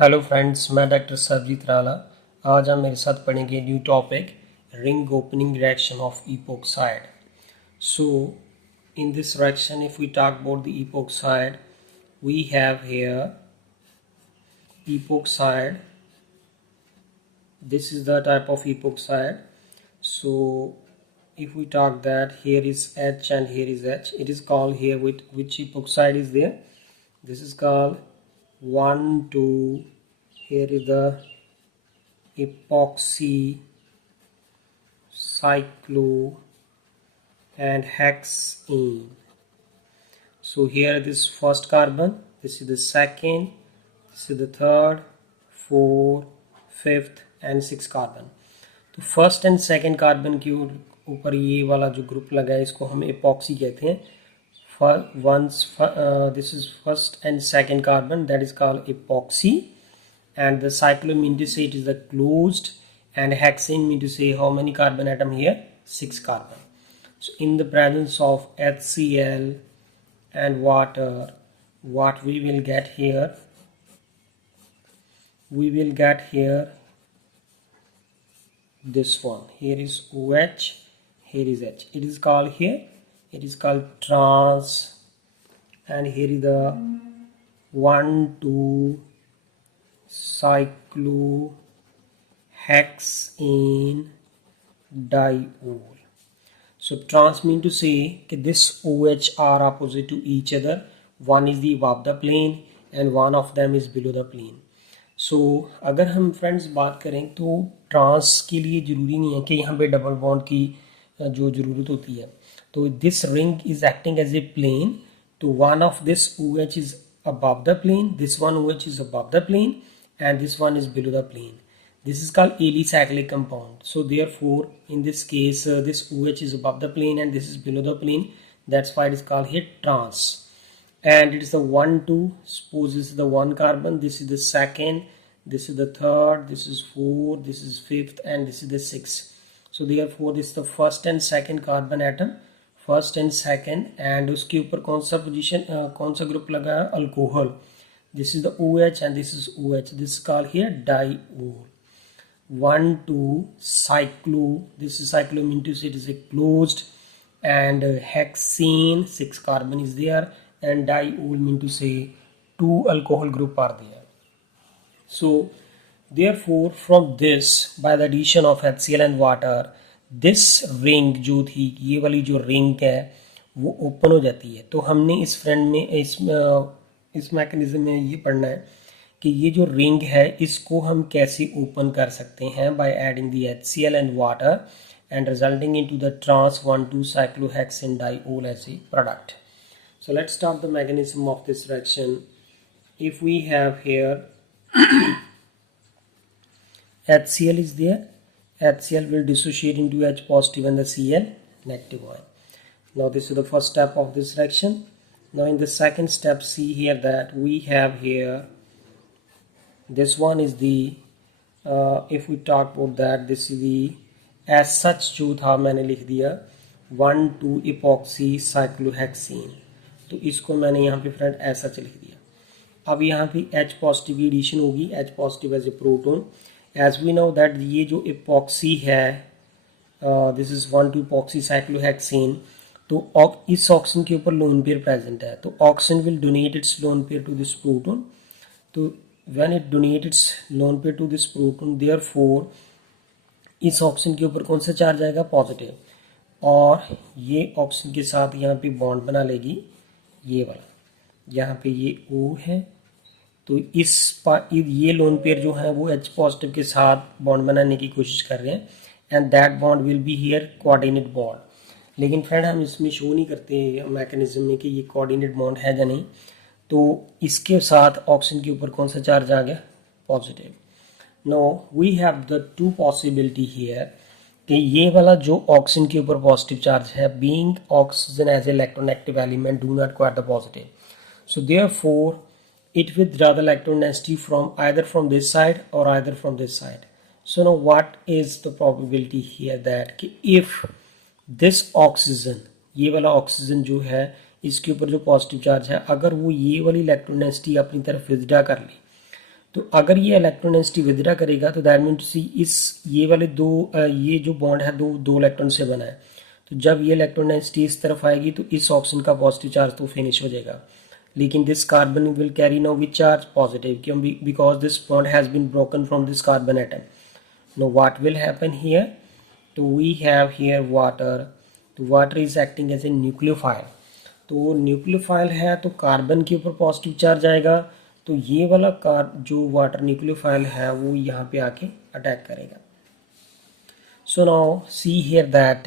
Hello friends, मैं doctor Sarjit Rana. आज हम मेरे साथ पढ़ेंगे new topic ring opening reaction of epoxide. So in this reaction, if we talk about the epoxide, we have here epoxide. This is the type of epoxide. So if we talk that here is H and here is H, it is called here with which epoxide is there. This is called 1 2. Here is the epoxy, cyclo and hexene. So here this first carbon, this is the second, this is the third, fourth, fifth and sixth carbon. तो first and second carbon के ऊपर ये वाला जो group लगा है इसको हम एपॉक्सी कहते हैं. This is first and second carbon, that is called epoxy, and the cyclo mean to say it is the closed, and hexane mean to say how many carbon atom here, 6 carbon. So in the presence of HCl and water, what we will get here, we will get here this one. Here is OH, here is H. It is called here, it is called trans, and here is the 1 2 cyclohexane diol. So trans mean to say that this OH are opposite to each other. One is the above the plane and one of them is below the plane. So अगर हम friends बात करें तो trans के लिए ज़रूरी नहीं है कि यहाँ पे डबल बॉन्ड की जो ज़रूरत होती है. तो this ring is acting as a plane. तो one of this OH is above the plane, this one OH is above the plane, and this one is below the plane. This is called alicyclic compound. So therefore in this case this OH is above the plane and this is below the plane. That's why it is called here trans. And it is the 1 2. Suppose this is the one carbon, this is the second, this is the third, this is fourth, this is fifth, and this is the sixth. So therefore this is the first and second carbon atom, first and second, and उसके ऊपर कौन सा position कौन सा group लगा है, alcohol. This is the OH and this is OH. This is called here diol. 1 2 cyclo, this is cyclo mean to say it is a closed, and hexane 6 carbon is there, and diol mean to say 2 alcohol group are there. So therefore from this, by the addition of HCl and water, this ring जो थी, ये वाली जो रिंग है वो open हो जाती है. तो हमने इस फ्रेंड में इस मैकेनिज्म में ये पढ़ना है कि ये जो रिंग है इसको हम कैसे ओपन कर सकते हैं by adding the HCl and water and resulting into the trans 1 2 cyclohexane diol as a product. So let's start the mechanism of this reaction. If we have here HCl is there, HCl will dissociate into H positive and the Cl negative ion. Now this is the first step of this reaction. Now in the second step, see here that we have here, this one is the if we talk about that, this is the as such जो था मैंने लिख दिया 1 2 epoxy cyclohexane. तो इसको मैंने यहाँ पे फ्रेंड ऐसा लिख दिया. अब यहाँ पे H पॉजिटिव की एडिशन होगी, H positive as a proton. As we know that ये जो epoxy है, this is 1 2 epoxy cyclohexane, तो इस ऑक्सीजन के ऊपर लोन पेयर प्रेजेंट है. तो oxygen will donate its lone pair to this proton. तो when it donate its lone pair to this proton, therefore इस ऑक्सीजन के ऊपर कौन सा चार्ज आएगा, पॉजिटिव, और ये ऑक्सीजन के साथ यहाँ पे बॉन्ड बना लेगी ये वाला. यहाँ पे ये O है, तो ये लोन पेयर जो है वो H पॉजिटिव के साथ बॉन्ड बनाने की कोशिश कर रहे हैं, and that bond will be here coordinate bond. लेकिन फ्रेंड हम इसमें शो नहीं करते मैकेनिज्म में कि ये कोऑर्डिनेट बॉन्ड है या नहीं. तो इसके साथ ऑक्सीजन के ऊपर कौन सा चार्ज आ गया, positive. Now we have the two possibility here कि ये वाला जो ऑक्सीजन के ऊपर पॉजिटिव चार्ज है, being oxygen as electronegative element do not acquire the positive, so therefore it withdraw the electron density from either from this side or either from this side. So now what is the probability here that if this oxygen, ये वाला oxygen जो है इसके ऊपर जो positive charge है, अगर वो ये वाली इलेक्ट्रॉन डेंसिटी अपनी तरफ विथड्रा कर ले तो अगर ये इलेक्ट्रॉन डेंसिटी विदड्रा करेगा तो दैट मीन टू सी इस ये वाले ये जो बॉन्ड है दो इलेक्ट्रॉन से बना है, तो जब ये इलेक्ट्रॉन डेंसिटी इस तरफ आएगी तो इस ऑक्सीजन का पॉजिटिव चार्ज तो फिनिश हो जाएगा, लेकिन this carbon will carry now which charge positive, क्यों? Because this bond has been broken from this carbon atom. Now what will happen here? तो we have here water. तो water is acting as a nucleophile. तो nucleophile है तो carbon के ऊपर positive charge आएगा, तो ये वाला जो वाटर न्यूक्लियोफाइल है वो यहाँ पे आके अटैक करेगा. So now see here that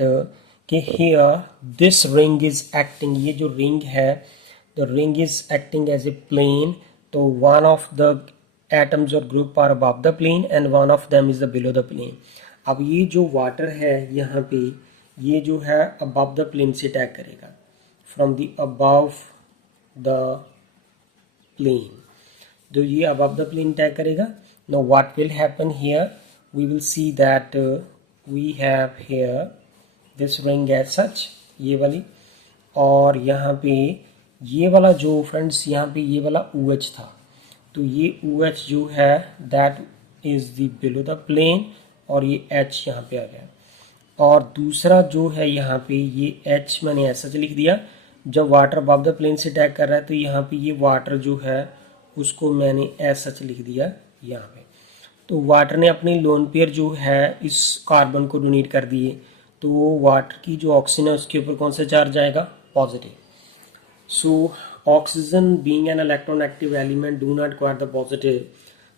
कि here this ring is acting, ये जो रिंग है the ring is acting as a plane. तो one of the atoms or group are above the plane and one of them is the below the plane. अब ये जो water है यहाँ पे ये जो है above the plane से अटैक करेगा, from the above the plane. तो ये above the plane अटैक करेगा. Now what will happen here? We will see that we have here this ring as such, ये वाली, और यहाँ पे ये वाला जो फ्रेंड्स यहाँ पे ये वाला OH था, तो ये OH जो है that is the below the plane, और ये H यहाँ पे आ गया. और दूसरा जो है यहाँ पे ये H मैंने ऐसा लिख दिया, जब वाटर अबव द प्लेन से अटैक कर रहा है तो यहाँ पे ये वाटर जो है उसको मैंने ऐसा लिख दिया यहाँ पे. तो वाटर ने अपनी लोन पेयर जो है इस कार्बन को डोनेट कर दिए, तो वो वाटर की जो ऑक्सीजन है उसके ऊपर कौन सा चार्ज आएगा? Positive. So oxygen being an electron-active element do not acquire the positive.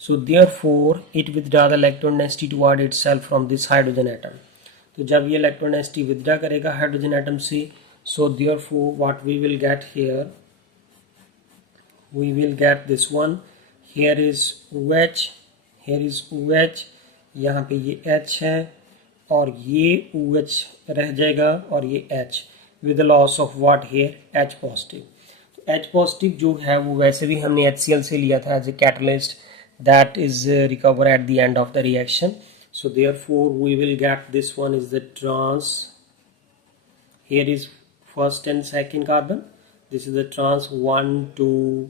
So therefore it withdraw the electron density toward itself from this hydrogen atom. तो जब ये electron density withdraw करेगा hydrogen atom से, so therefore what we will get here, we will get this one. Here is OH, here is OH, यहाँ पे ये H है और ये OH रह जाएगा और ये H with the loss of what here? H positive. तो H positive जो है वो वैसे भी हमने HCl से लिया था as a catalyst that is recover at the end of the reaction. So therefore we will get this one is the trans. Here is first and second carbon. This is the trans 1, 2,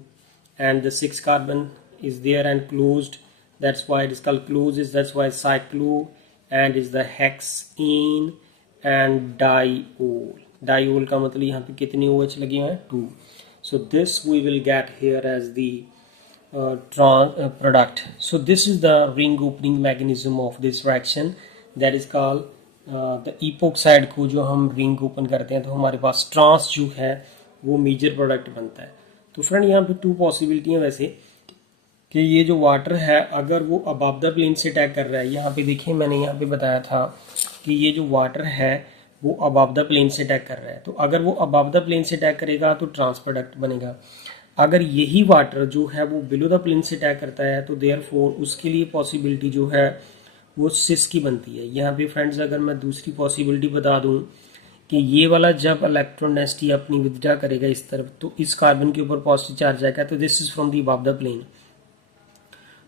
and the 6th carbon is there and closed. That's why it is called closes. That's why cyclo and is the hexene and diol. Diol का मतलब यहाँ पे कितनी OH लगी हुई है? 2. So this we will get here as the product. So this is the ring opening mechanism of this reaction, that is called the epoxide को जो हम ring open करते हैं तो हमारे पास trans जो है वो मेजर प्रोडक्ट बनता है. तो फ्रेंड यहाँ पे 2 पॉसिबिलिटी हैं वैसे कि ये जो वाटर है अगर वो अबव द प्लेन से अटैक कर रहा है, यहाँ पे देखिए मैंने यहाँ पे बताया था कि ये जो वाटर है वो अबव द प्लेन से अटैक कर रहा है, तो अगर वो अबव द प्लेन से अटैक करेगा तो ट्रांस प्रोडक्ट बनेगा. अगर यही वाटर जो है वो बिलो द प्लेन से अटैक करता है तो देयरफॉर उसके लिए पॉसिबिलिटी जो है वो सिस की बनती है. यहाँ पे फ्रेंड्स अगर मैं दूसरी पॉसिबिलिटी बता दूँ कि ये वाला जब इलेक्ट्रॉन डेंसिटी अपनी विथड्रा करेगा इस तरफ तो इस कार्बन के ऊपर पॉजिटिव चार्ज आएगा, तो this is from the above the plane.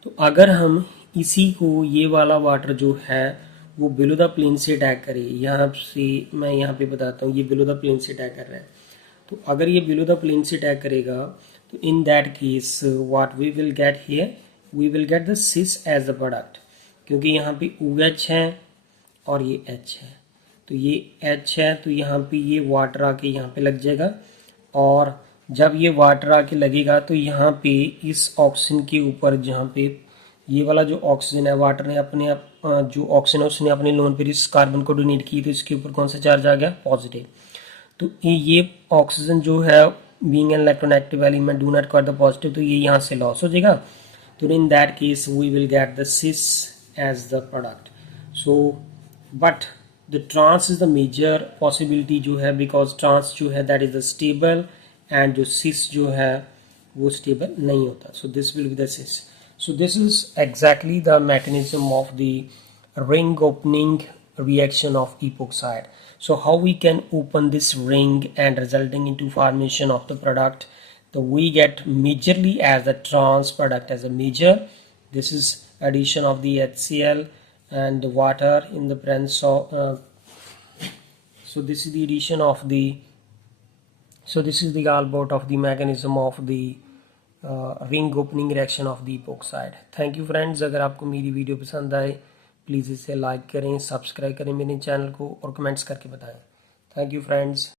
तो अगर हम इसी को ये वाला वाटर जो है वो बिलो द प्लेन से अटैक करे, यहाँ से मैं यहाँ पे बताता हूँ ये बिलो द प्लेन से अटैक कर रहा है, तो अगर ये बिलो द प्लेन से अटैक करेगा तो in that case what we will get here, we will get the cis as the product, क्योंकि यहाँ पे OH है और ये H है, तो ये H है तो यहाँ पे ये वाटर आके यहाँ पे लग जाएगा, और जब ये वाटर आके लगेगा तो यहाँ पे इस ऑक्सीजन के ऊपर जहाँ पे ये वाला जो ऑक्सीजन है वाटर ने अपने जो ऑक्सीजन है उसने अपने लोन पर इस कार्बन को डोनेट की, तो इसके ऊपर कौन सा चार्ज आ गया? पॉजिटिव. तो ये ऑक्सीजन जो है being an electronegative element do not caught the positive, तो ये यहाँ से लॉस हो जाएगा, तो in that case we will get the cis as the product. So but the trans is the major possibility जो है, बिकॉज ट्रांस जो है that is the stable and जो सिस जो है वो स्टेबल नहीं होता. So this will be the cis. So this is exactly the mechanism of the ring opening reaction of epoxide. So how we can open this ring and resulting into formation of the product, so we get majorly as the trans product as a major. This is addition of the HCl and the water in the presence of so this is the addition of the, so this is the all about of the mechanism of the ring opening reaction of the epoxide. Thank you friends. अगर आपको मेरी video पसंद आए please इसे like करें, subscribe करें मेरे channel को और कमेंट्स करके बताएं। Thank you friends.